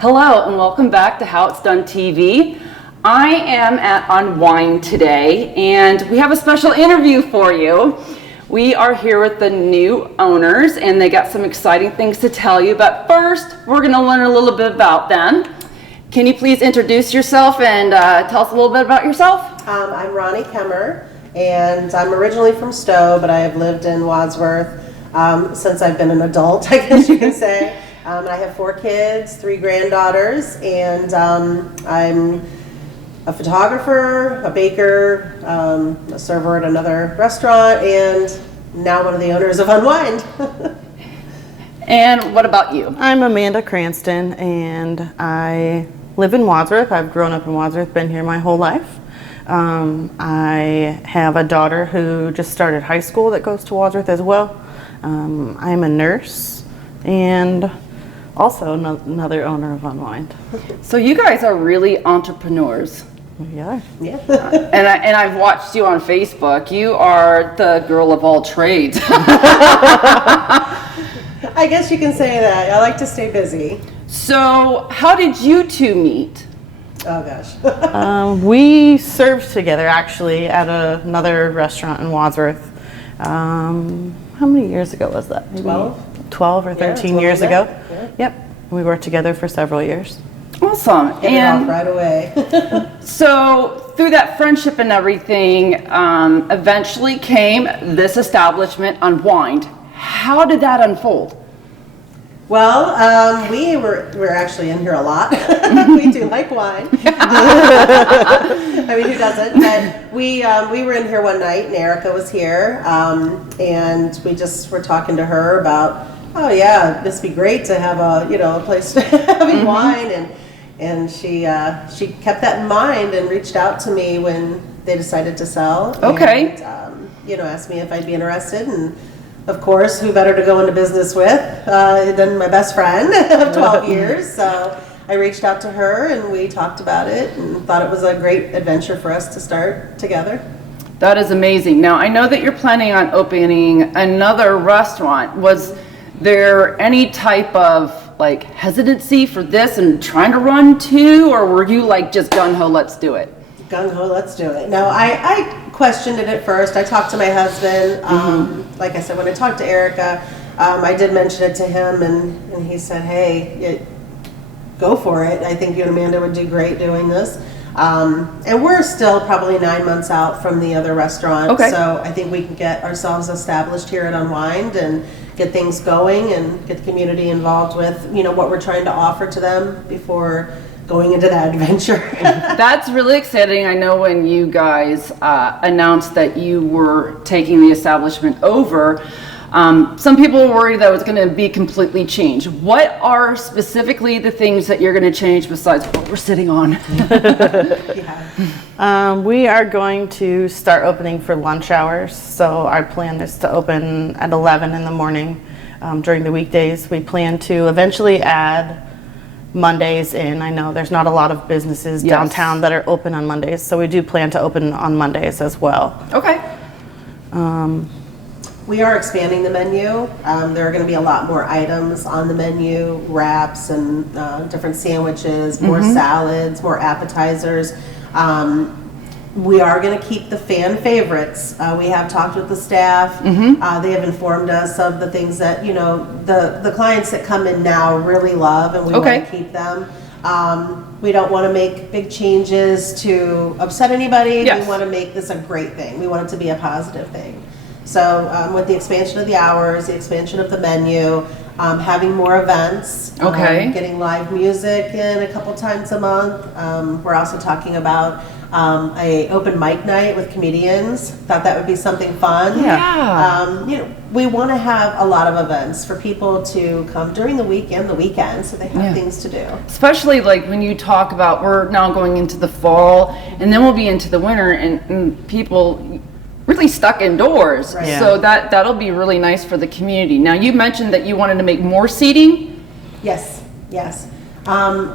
Hello and welcome back to How It's Done TV. I am at UnWined today and we have a special interview for you. We are here with the new owners and they got some exciting things to tell you, but first we're going to learn a little bit about them. Can you please introduce yourself and tell us a little bit about yourself? I'm Ronnie Kemmer and I'm originally from Stowe, but I have lived in Wadsworth since I've been an adult, I guess you can say. I have 4 kids, 3 granddaughters, and I'm a photographer, a baker, a server at another restaurant, and now one of the owners of UnWined. And what about you? I'm Amanda Cranston, and I live in Wadsworth. I've grown up in Wadsworth, been here my whole life. I have a daughter who just started high school that goes to Wadsworth as well. I'm a nurse, and also another owner of UnWined. So you guys are really entrepreneurs. We are. Yeah. And I've watched you on Facebook. You are the girl of all trades. I guess you can say that. I like to stay busy. So how did you two meet? Oh gosh. We served together actually at another restaurant in Wadsworth. How many years ago was that? Maybe 12 or 13 years ago. Yeah. Yep. We worked together for several years. Awesome. Hit it off right away. So through that friendship and everything, eventually came this establishment, UnWined. How did that unfold? Well, we're actually in here a lot. We do like wine. I mean, who doesn't? But we were in here one night, and Erica was here, and we just were talking to her about, oh yeah, this would be great to have a place to having wine, and she kept that in mind and reached out to me when they decided to sell. Okay. And, asked me if I'd be interested, and of course, who better to go into business with than my best friend of 12 years. So I reached out to her and we talked about it and thought it was a great adventure for us to start together. That is amazing. Now, I know that you're planning on opening another restaurant. Was there any type of hesitancy for this and trying to run 2, or were you just gung-ho, let's do it? Gung-ho, let's do it. No, I questioned it at first. I talked to my husband. Like I said, when I talked to Erica, I did mention it to him, and he said, hey, go for it. I think you and Amanda would do great doing this. And we're still probably 9 months out from the other restaurant. Okay. So I think we can get ourselves established here at UnWined and get things going and get the community involved with, what we're trying to offer to them before going into that adventure. That's really exciting. I know when you guys announced that you were taking the establishment over, some people were worried that it was going to be completely changed. What are specifically the things that you're going to change besides what we're sitting on? We are going to start opening for lunch hours. So our plan is to open at 11 in the morning during the weekdays. We plan to eventually add Mondays in. I know there's not a lot of businesses downtown that are open on Mondays, so we do plan to open on Mondays as well. Okay. We are expanding the menu. There are going to be a lot more items on the menu, wraps and different sandwiches, more salads, more appetizers. We are going to keep the fan favorites. We have talked with the staff. They have informed us of the things that, the clients that come in now really love, and we want to keep them. We don't want to make big changes to upset anybody. Yes. We want to make this a great thing. We want it to be a positive thing. So with the expansion of the hours, the expansion of the menu, having more events, getting live music in a couple times a month. We're also talking about a open mic night with comedians. Thought that would be something fun. Yeah. We want to have a lot of events for people to come during the week and the weekend, so they have things to do. Especially when you talk about we're now going into the fall and then we'll be into the winter and people really stuck indoors. Right. Yeah. So that'll be really nice for the community. Now you mentioned that you wanted to make more seating. Yes.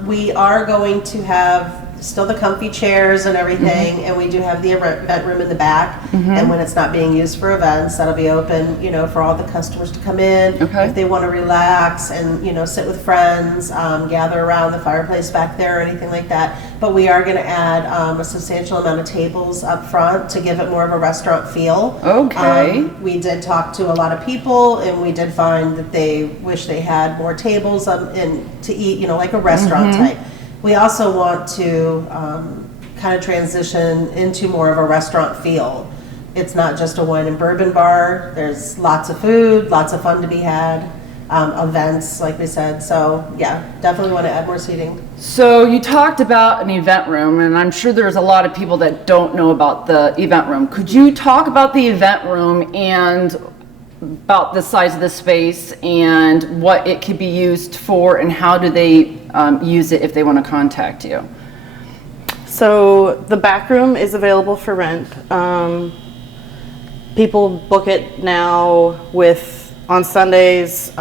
We are going to have still the comfy chairs and everything, and we do have the event room in the back. And when it's not being used for events, that'll be open, for all the customers to come in if they want to relax and sit with friends, gather around the fireplace back there or anything like that. But we are going to add a substantial amount of tables up front to give it more of a restaurant feel. Okay. We did talk to a lot of people, and we did find that they wish they had more tables and to eat, like a restaurant type. We also want to kind of transition into more of a restaurant feel. It's not just a wine and bourbon bar. There's lots of food, lots of fun to be had, events, like we said. So yeah, definitely want to add more seating. So you talked about an event room, and I'm sure there's a lot of people that don't know about the event room. Could you talk about the event room and about the size of the space and what it could be used for, and how do they use it if they want to contact you? So the back room is available for rent. People book it now on Sundays.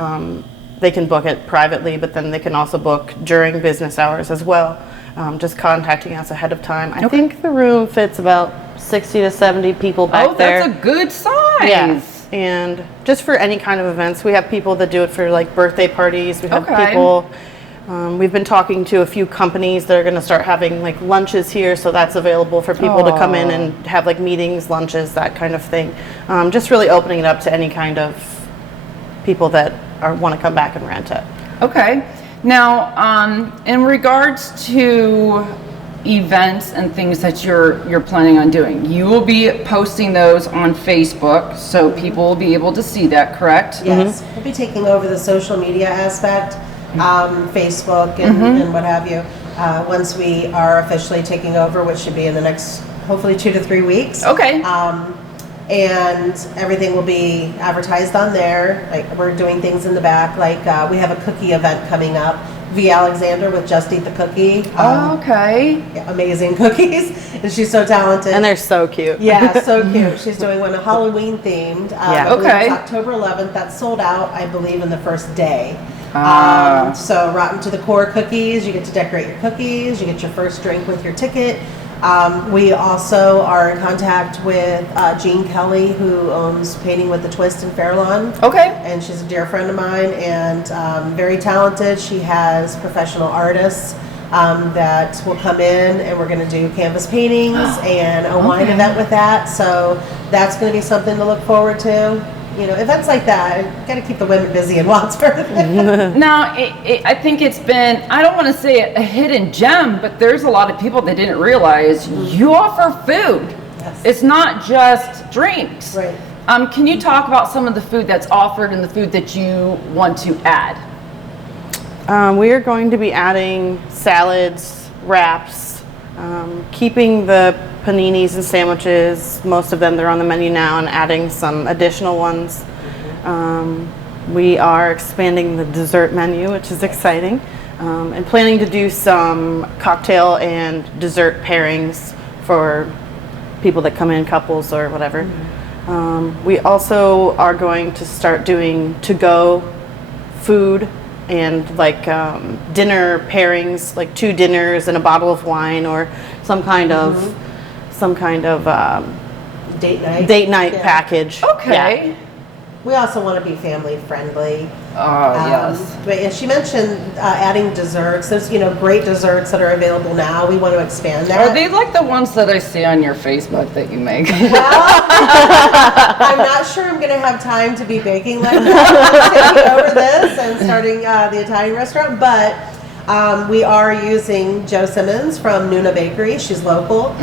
They can book it privately, but then they can also book during business hours as well, just contacting us ahead of time. I think the room fits about 60 to 70 people back there. Oh, that's a good size. Yeah. And just for any kind of events, we have people that do it for like birthday parties. We have people, we've been talking to a few companies that are going to start having like lunches here, so that's available for people to come in and have like meetings, lunches, that kind of thing. Just really opening it up to any kind of people that want to come back and rent it. Okay. Now, in regards to events and things that you're planning on doing, you will be posting those on Facebook, so people will be able to see that, correct? Yes, we'll be taking over the social media aspect, Facebook and what have you, once we are officially taking over, which should be in the next, hopefully 2 to 3 weeks. Okay. And everything will be advertised on there. Like, we're doing things in the back, like we have a cookie event coming up, 𝗬𝗏𝗏 with Just Eat the Cookie. Okay. Yeah, amazing cookies, and she's so talented. And they're so cute. Yeah, so cute. She's doing one Halloween themed. I believe Okay. it's October 11th. That's sold out, I believe, in the first day. So rotten to the core cookies. You get to decorate your cookies. You get your first drink with your ticket. We also are in contact with Jean Kelly, who owns Painting with the Twist in Fairlawn. Okay. And she's a dear friend of mine, and very talented. She has professional artists that will come in, and we're going to do canvas paintings and a wine event with that. So that's going to be something to look forward to. Events like that, got to keep the women busy in Wadsworth. Now, I think it's been, I don't want to say a hidden gem, but there's a lot of people that didn't realize you offer food. Yes. It's not just drinks. Right. Can you talk about some of the food that's offered and the food that you want to add? We are going to be adding salads, wraps, keeping the paninis and sandwiches. Most of them, they're on the menu now, and adding some additional ones. We are expanding the dessert menu, which is exciting, and planning to do some cocktail and dessert pairings for people that come in, couples or whatever. We also are going to start doing to-go food and like dinner pairings, like 2 dinners and a bottle of wine, or some kind of date night package. Okay. Yeah. We also want to be family friendly. Yes. But yeah, she mentioned adding desserts. There's great desserts that are available now. We want to expand that. Are they like the ones that I see on your Facebook that you make? Well, I'm not sure I'm going to have time to be baking like that, taking over this and starting the Italian restaurant, but we are using Jo Simmons from Nuna Bakery. She's local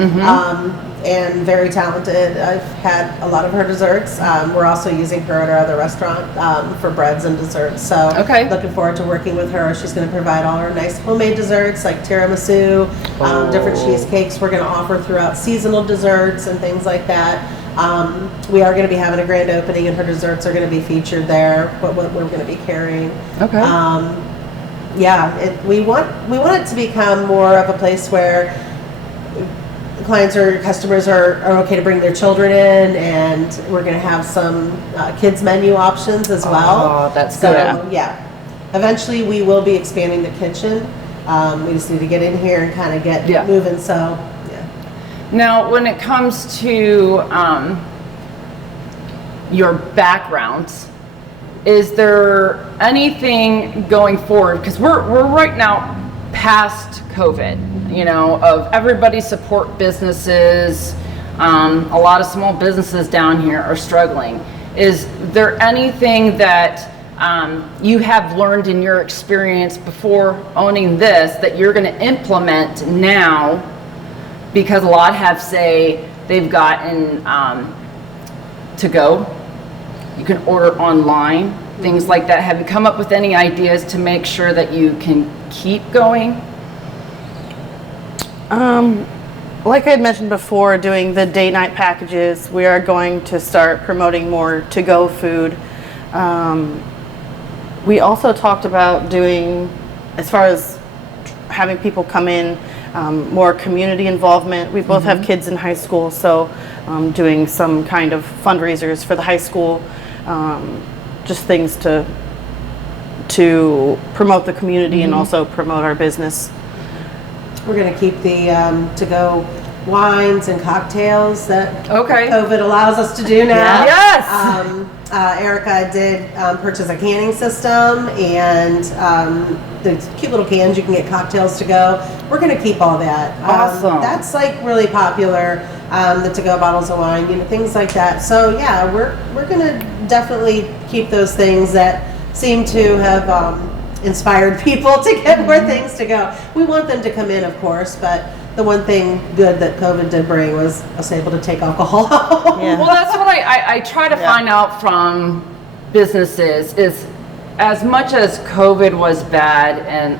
and very talented. I've had a lot of her desserts. We're also using her at our other restaurant for breads and desserts. So looking forward to working with her. She's going to provide all our nice homemade desserts like tiramisu, different cheesecakes we're going to offer throughout seasonal desserts and things like that. We are going to be having a grand opening, and her desserts are going to be featured there, what we're going to be carrying. Okay. We want it to become more of a place where clients or customers are okay to bring their children in, and we're going to have some kids menu options as well. Oh, that's so good. yeah. Eventually we will be expanding the kitchen. We just need to get in here and kind of get Yeah. moving. So, yeah. Now, when it comes to your backgrounds, is there anything going forward? Because we're right now past COVID, you know, of everybody support businesses. A lot of small businesses down here are struggling. Is there anything that you have learned in your experience before owning this that you're going to implement now? Because a lot have, say, they've gotten to go. You can order online, things like that. Have you come up with any ideas to make sure that you can keep going? Like I had mentioned before, doing the date-night packages, we are going to start promoting more to-go food. We also talked about doing, as far as having people come in, more community involvement. We both have kids in high school, so doing some kind of fundraisers for the high school, just things to promote the community and also promote our business. We're going to keep the to-go wines and cocktails that COVID allows us to do now. Yes. Erica did purchase a canning system and the cute little cans you can get cocktails to go. We're going to keep all that. Awesome. That's like really popular. The to-go bottles of wine, you know, things like that. So yeah, we're going to definitely keep those things that seem to have inspired people to get more things to go. We want them to come in, of course, but the one thing good that COVID did bring was us able to take alcohol out. Yeah. Well, that's what I try to find out from businesses is, as much as COVID was bad and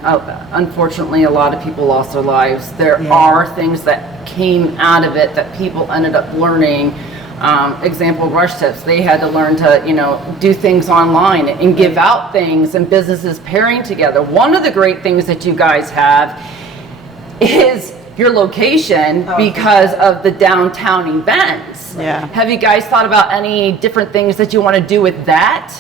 unfortunately a lot of people lost their lives, there are things that came out of it that people ended up learning. Example, rush tips. They had to learn to, you know, do things online and give out things, and businesses pairing together. One of the great things that you guys have is your location because of the downtown events. Yeah. Have you guys thought about any different things that you want to do with that?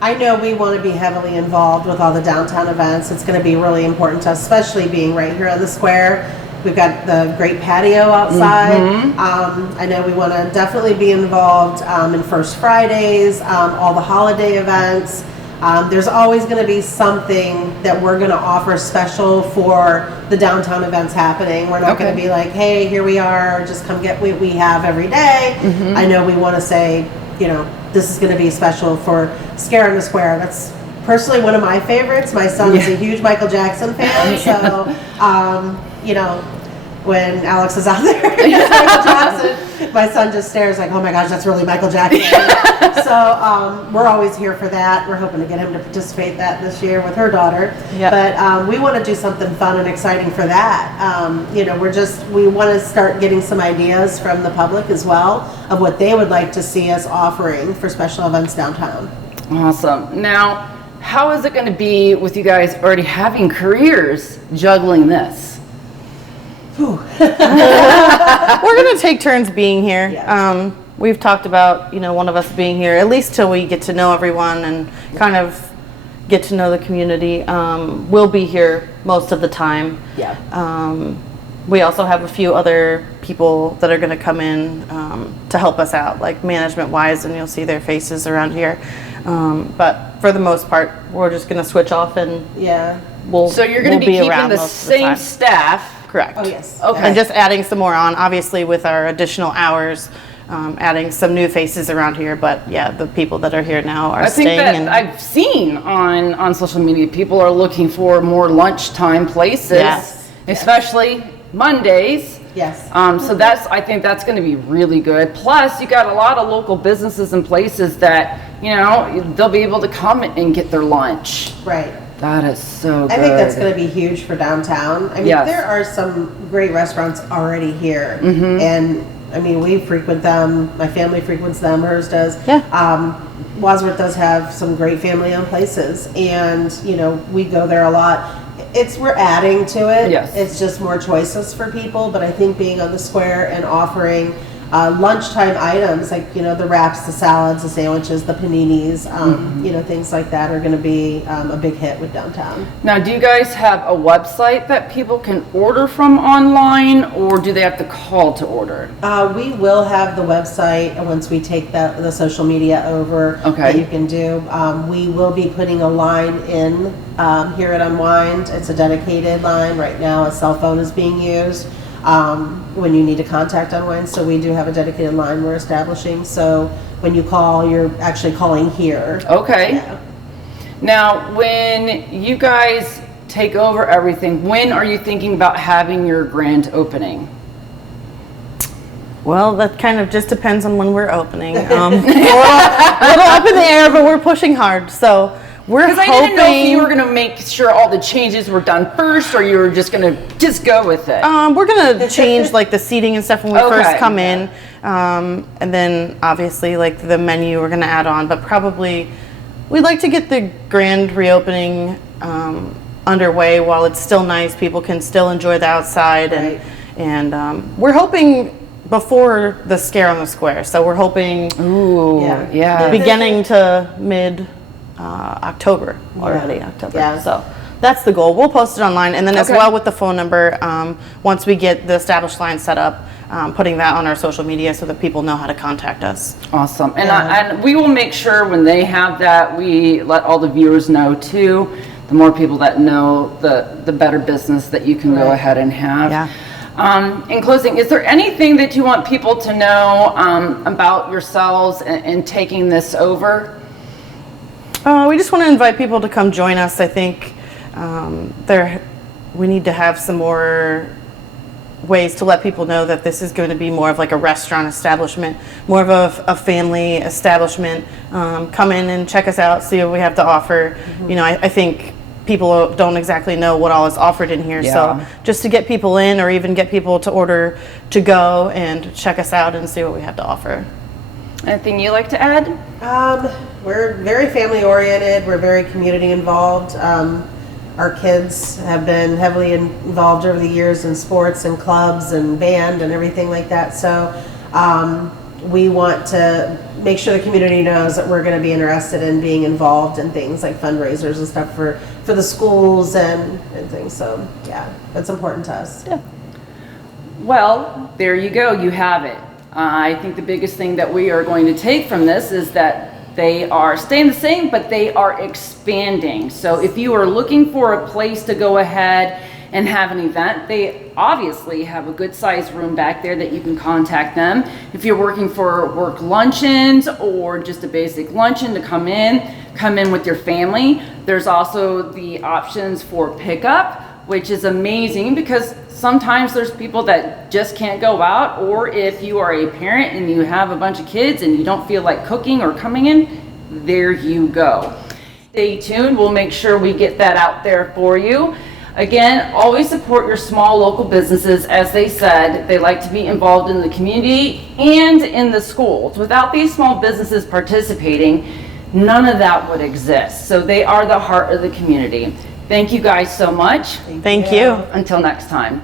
I know we want to be heavily involved with all the downtown events. It's going to be really important to us, especially being right here on the square. We've got the great patio outside. I know we want to definitely be involved in First Fridays, all the holiday events. There's always going to be something that we're going to offer special for the downtown events happening. We're not going to be like, hey, here we are, just come get what we have every day. I know we want to say, you know, this is going to be special for Scare on the Square. That's personally one of my favorites. My son's a huge Michael Jackson fan, so you know, when Alex is out there, Michael Jackson, my son just stares like, oh my gosh, that's really Michael Jackson. So we're always here for that. We're hoping to get him to participate that this year with her daughter. But we want to do something fun and exciting for that. You know, we want to start getting some ideas from the public as well of what they would like to see us offering for special events downtown. Awesome. Now, how is it going to be with you guys already having careers juggling this? We're going to take turns being here. Yeah. We've talked about, you know, one of us being here at least till we get to know everyone and kind of get to know the community. We'll be here most of the time. We also have a few other people that are going to come in to help us out, like management-wise, and you'll see their faces around here. But for the most part, we're just going to switch off and So you're going to be keeping the same staff. Correct. Oh, yes. Okay. And just adding some more on, obviously with our additional hours, adding some new faces around here. But yeah, the people that are here now are staying. I think that I've seen on social media, people are looking for more lunchtime places, especially Mondays. Yes. So I think that's going to be really good. Plus, you got a lot of local businesses and places that, you know, they'll be able to come and get their lunch. Right. That is so good. I think that's going to be huge for downtown. I mean, there are some great restaurants already here. And I mean, we frequent them. My family frequents them. Hers does. Wadsworth does have some great family-owned places. And, you know, we go there a lot. We're adding to it. It's just more choices for people. But I think being on the square and offering lunchtime items like, the wraps, the salads, the sandwiches, the paninis, things like that are going to be a big hit with downtown. Now, do you guys have a website that people can order from online, or do they have to call to order? We will have the website once we take the social media over that you can do. We will be putting a line in here at UnWined. It's a dedicated line. Right now a cell phone is being used when you need to contact UnWined, so we do have a dedicated line we're establishing. So when you call, you're actually calling here. Okay. Yeah. Now, when you guys take over everything, when are you thinking about having your grand opening? Well, that kind of just depends on when we're opening. We're a little up in the air, but we're pushing hard. So we're hoping. Because I didn't know if you were going to make sure all the changes were done first, or you were just going to just go with it. We're going to change like the seating and stuff when we first come in, and then obviously like the menu we're going to add on. But probably we'd like to get the grand reopening underway while it's still nice. People can still enjoy the outside, and we're hoping before the Scare on the Square. So we're hoping beginning to mid October already. October. Yeah. So that's the goal. We'll post it online, and then as well with the phone number, once we get the established line set up, putting that on our social media so that people know how to contact us. Awesome. And, and we will make sure when they have that, we let all the viewers know too. The more people that know, the better business that you can go ahead and have. Yeah. In closing, is there anything that you want people to know about yourselves and taking this over? We just want to invite people to come join us. I think we need to have some more ways to let people know that this is going to be more of like a restaurant establishment, more of a family establishment. Come in and check us out, see what we have to offer. I think people don't exactly know what all is offered in here. So just to get people in, or even get people to order to go and check us out and see what we have to offer. Anything you like to add? We're very family oriented. We're very community involved. Our kids have been heavily involved over the years in sports and clubs and band and everything like that. So we want to make sure the community knows that we're going to be interested in being involved in things like fundraisers and stuff for the schools and things. So yeah, that's important to us. Yeah. Well, there you go. You have it. I think the biggest thing that we are going to take from this is that they are staying the same, but they are expanding. So if you are looking for a place to go ahead and have an event, they obviously have a good sized room back there that you can contact them. If you're working for work luncheons or just a basic luncheon to come in with your family. There's also the options for pickup, which is amazing because sometimes there's people that just can't go out, or if you are a parent and you have a bunch of kids and you don't feel like cooking or coming in, there you go. Stay tuned. We'll make sure we get that out there for you. Again, always support your small local businesses. As they said, they like to be involved in the community and in the schools. Without these small businesses participating, none of that would exist. So they are the heart of the community. Thank you guys so much. Thank you. Until next time.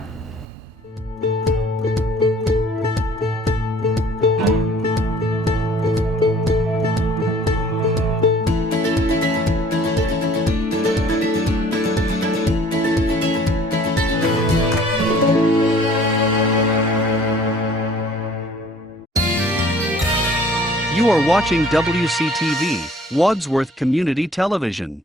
You are watching WCTV, Wadsworth Community Television.